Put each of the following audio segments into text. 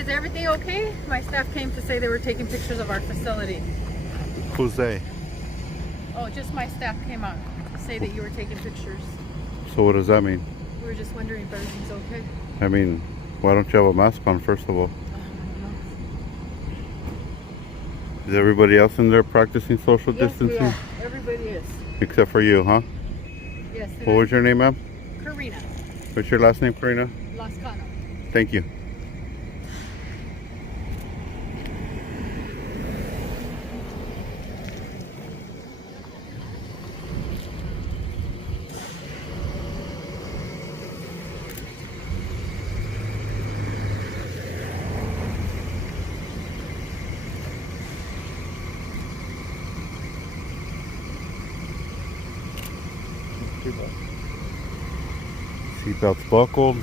is everything okay? My staff came to say they were taking pictures of our facility. Who's they? Oh, just my staff came out to say that you were taking pictures. So what does that mean? We were just wondering if everything's okay. I mean, why don't you have a mask on first of all? Is everybody else in there practicing social distancing? Yes, we are. Everybody is. Except for you, huh? Yes. What was your name, ma'am? Karina What's your last name, Karina? Lascano. Thank you. Seatbelts buckled.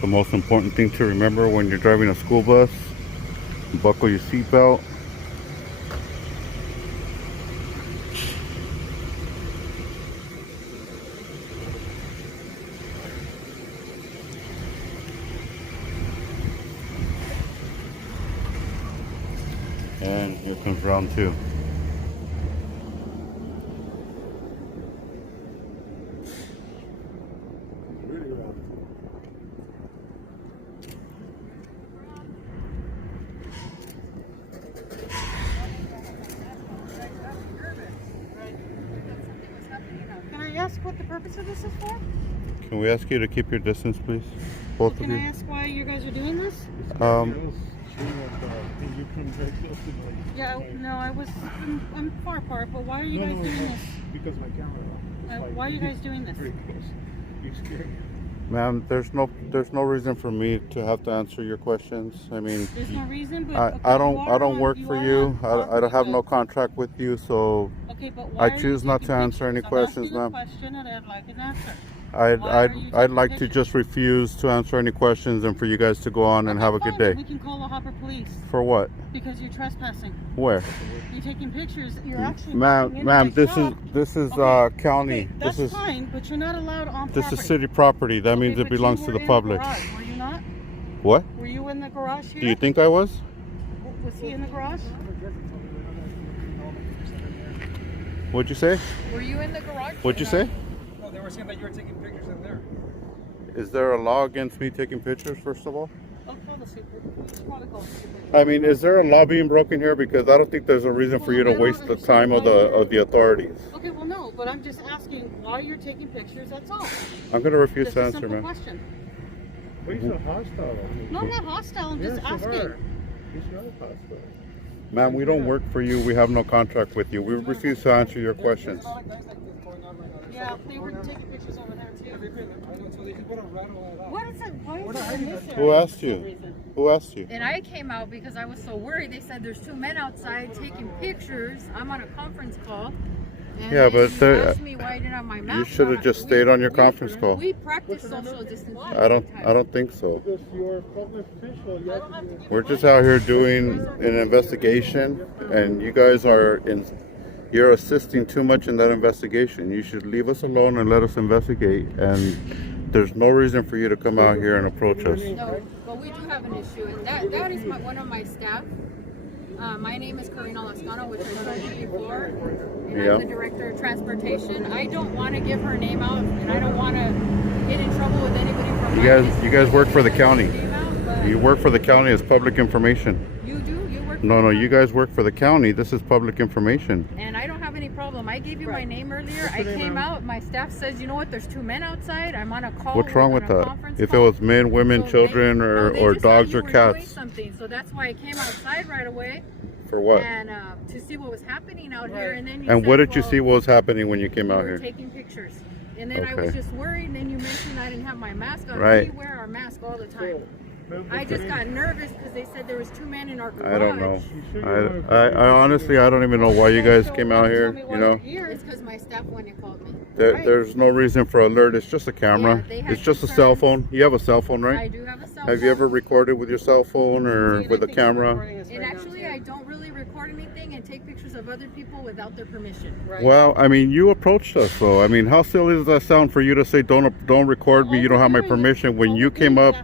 The most important thing to remember when you're driving a school bus, buckle your seatbelt. And here comes round two. Can I ask what the purpose of this is for? Can we ask you to keep your distance, please? Both of Can I you. ask why you guys are doing this? Yeah, no, I'm far apart, but why are you guys doing this? Because my camera. Why are you guys doing this? Pretty close. You scared me. Ma'am, there's no reason for me to have to answer your questions. I mean, There's no reason, but I don't work for you. I don't have no contract. contract with you, so Okay, but why I choose not to answer any questions, ma'am. Question and I'd like an answer. I'd Why are you I'd taking like to pictures? just refuse to answer any questions and for you guys to go on and Okay, have a good fine, day. We can call the Hopper Police For what? because you're trespassing. Where? You're taking pictures. You're actually Ma'am, walking into my shop. this is Okay, county. Okay, that's This is fine, but you're not allowed on this property. is city property. That Okay, means it but you belongs to were the in public. garage, were you not? What? Were you in the garage here? Do you think I was? Was he in the garage? What'd you say? Were you in the garage? What'd you say? No, they were saying that you were taking pictures in there. Is there a law against me taking pictures, first of all? I'll call the super. You should probably call the super. I mean, is there a law being broken here? Because I don't think there's a reason for you to waste the time of the authorities. Okay, well, no, but I'm just asking why you're taking pictures. That's all. I'm gonna refuse Just to a answer, simple man. question. Why are you so hostile? No, I'm not hostile. I'm just Yes, you asking. are. You are hostile. Ma'am, we don't work for you. We have no contract with you. We refuse to answer your questions. There's a lot of guys like this going on right now. Yeah, they were taking pictures over there too. I know, so they just want to rattle it out. What is it? Why is We're it not in hiding this that. area Who asked for some you? reason? Who asked you? And I came out because I was so worried. They said there's two men outside taking pictures. I'm on a conference call. And Yeah, then but you asked me why I didn't have my mask should have on. just stayed on your conference call. We practice social distancing. I don't think so. Because you're a public official, you have to be. We're just out here doing an investigation, and you guys you're assisting too much in that investigation. You should leave us alone and let us investigate. And there's no reason for you to come out here and approach us. No, but we do have an issue, and that is one of my staff. My name is Karina Lascano, which I told you before, and Yeah. I'm the director of transportation. I don't want to give her name out, and I don't want to get in trouble with anybody from You guys work for the county. You You work for the county as public information. do. You work. No, for the you guys work for the county. This is public information. And I don't have any problem. I gave you my name earlier. I came out. My staff says, you know what? There's two men outside. I'm on a call. What's wrong we're with on a that? conference If it call. was men, women, So children, they or just thought dogs you or were doing cats? something. So that's why I came outside right away. For what? And to see what was happening out here. And then you And said, what did you well, see what was happening when you came we out were here? taking pictures. And then I Okay. was just worried. And then you mentioned I didn't have my mask on. Right. We wear our mask all the time. I just got nervous because they said there was two men in our garage. I don't know. I honestly, I don't even know why you guys came out here, you know. It's because my staff went and called me. There's no reason for alert. It's just a camera. Yeah, they had It's just a cell concerns. phone. You have a cell phone, I right? do have a cell Have you ever phone. recorded with your cell phone or with a camera? And actually, I don't really record anything and take pictures of other people without their permission. Well, I mean, you approached us, so I mean, how silly does that sound for you to say don't record me? You don't have my permission when you came up.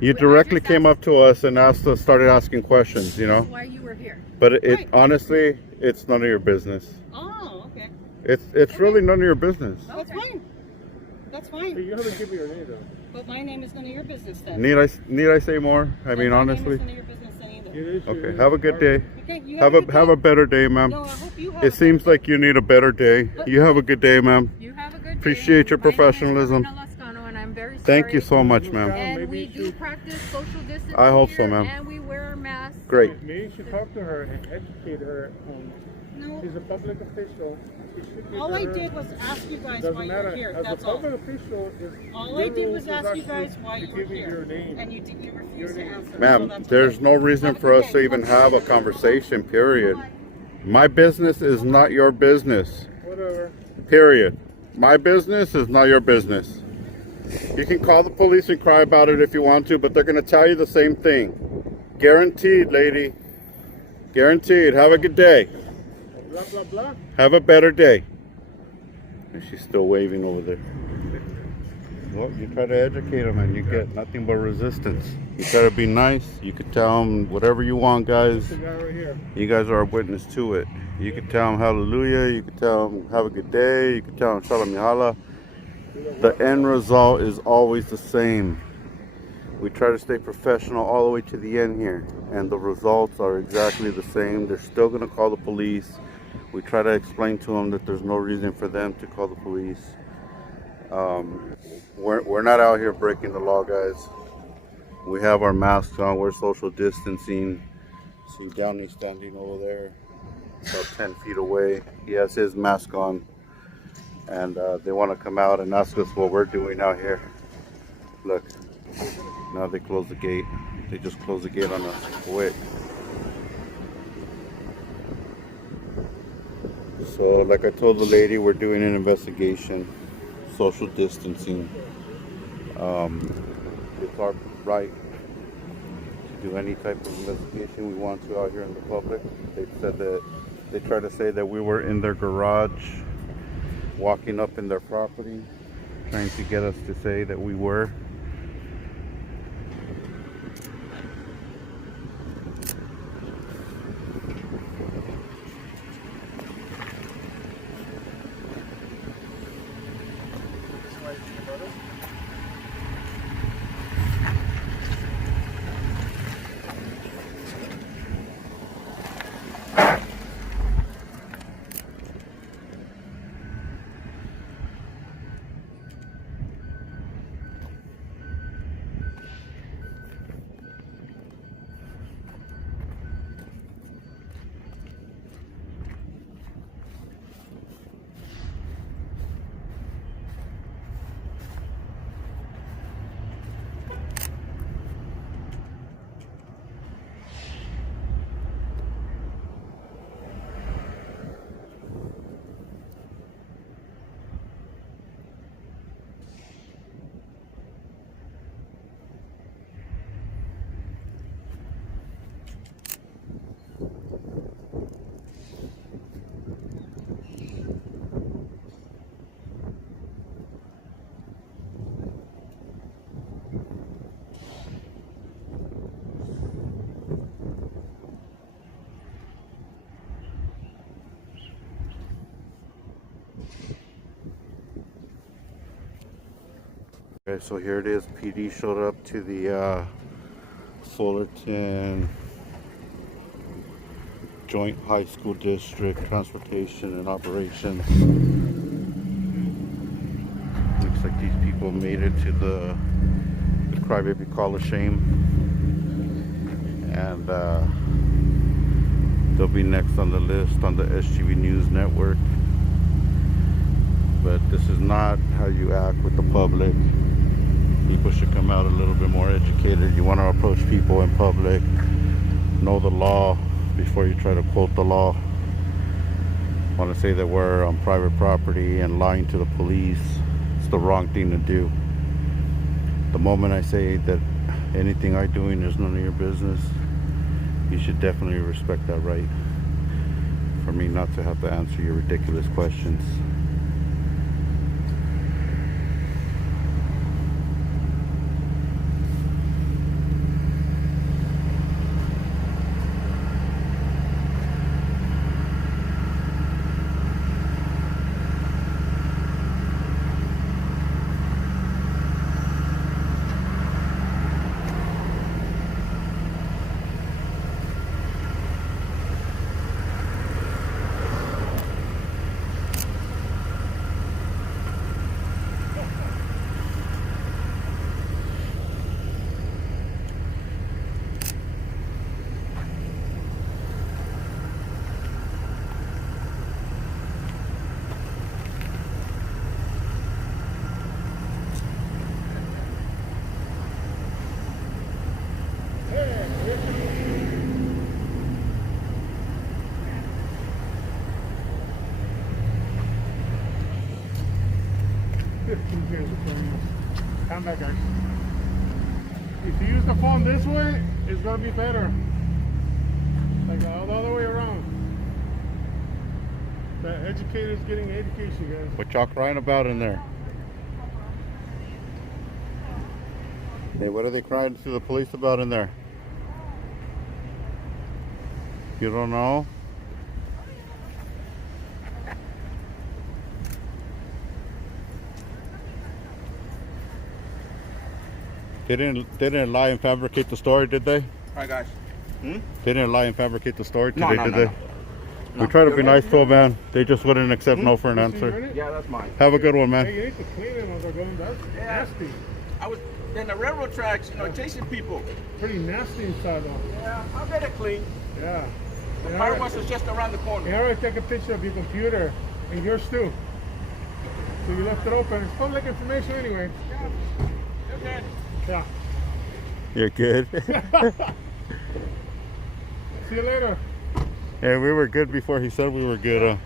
You I directly just came asked- up to us and started asking questions, you know. That's why you were here. But it Right. honestly, it's none of your business. Oh, okay. It's really none of your business. That's Okay. fine. That's But fine. you haven't given me your name though. But my name is none of your business then. Need I say more? I And mean, my honestly. name is none of your business then either. It is your Okay. name. Have a good day. Okay, you Have good a day. better day, ma'am. No, I hope you have. It seems like you need a better day. You have a good day, ma'am. You have a good day. Appreciate your My name is professionalism. Karina Lascano, and I'm very Thank you sorry. so much, ma'am. And Maybe we you do should- practice social distancing. I hope so, here, ma'am. And we wear masks. Great. Maybe you should talk to her and educate her. No, She's a public official. She should give all I her- did was ask you guys Doesn't why matter. you're here. As That's a all. public official, All I did was ask you actually guys why to you were give me your here, name. and you refused to answer. So Ma'am, that's there's okay. no reason Have a for good us to day. even have a conversation, period. My business is not your business. Whatever. Period. My business is not your business. You can call the police and cry about it if you want to, but they're going to tell you the same thing. Guaranteed, lady. Guaranteed. Have a good day. Blah blah blah. Have a better day. And she's still waving over there. Well, you try to educate them and you get nothing but resistance. You try to be nice. You could tell them whatever you want, guys. The guy right here. You guys are a witness to it. You could tell them hallelujah. You could tell them have a good day. You could tell them shalom yahala. The end result is always the same. We try to stay professional all the way to the end here, and the results are exactly the same. They're still going to call the police. We try to explain to them that there's no reason for them to call the police. We're not out here breaking the law, guys. We have our masks on. We're social distancing. See Downey standing over there, about 10 feet away. He has his mask on, and they want to come out and ask us what we're doing out here. Look, now they close the gate. They just close the gate on us quick. So, like I told the lady, we're doing an investigation, social distancing. It's our right to do any type of investigation we want to out here in the public. They said that they tried to say that we were in their garage, walking up in their property, trying to get us to say that we were. Okay, so here it is. PD showed up to the Fullerton Joint High School District Transportation and Operations. Looks like these people made it to the Crybaby Call of Shame, and they'll be next on the list on the SGV News Network. But this is not how you act with the public. People should come out a little bit more educated. You want to approach people in public, know the law before you try to quote the law. I want to say that we're on private property and lying to the police. It's the wrong thing to do. The moment I say that anything I'm doing is none of your business, you should definitely respect that right. For me not to have to answer your ridiculous questions. Come back, guys. If you use the phone this way, it's gonna be better. Like all the other way around. The educator's getting education, guys. What y'all crying about in there? Hey, what are they crying to the police about in there? You don't know? They didn't lie and fabricate the story, did they? Alright, guys. They didn't lie and fabricate the story today, No, no, did no, they? no. We try to be nice to them, man. They just wouldn't accept no for an You see answer. unit? Yeah, that's mine. Have a good one, Hey, man. you need to clean it or they're going, that's nasty. I was in the railroad tracks, chasing people. Pretty nasty inside though. Yeah, I'll get it clean. Yeah. The And car I- wash is just around the corner. And I already take a picture of your computer and yours too. So you left it open. It's public information anyway. Okay. Yeah. You're good. See you later. Yeah, we were good before he said we were good, huh?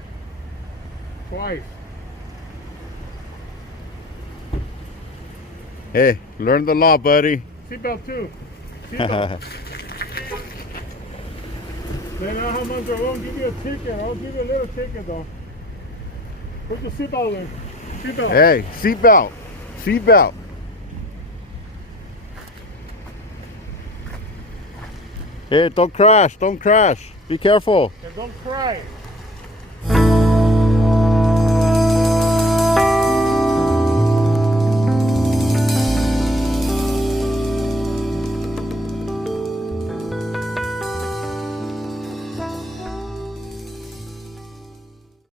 Twice. Hey, learn the law, buddy. Seatbelt too. Seatbelt. Then Alejandro, I won't give you a ticket. I'll give you a little ticket though. Put your seatbelt in. Seatbelt. Hey, seatbelt. Seatbelt. Hey, don't crash. Don't crash. Be careful. And don't cry.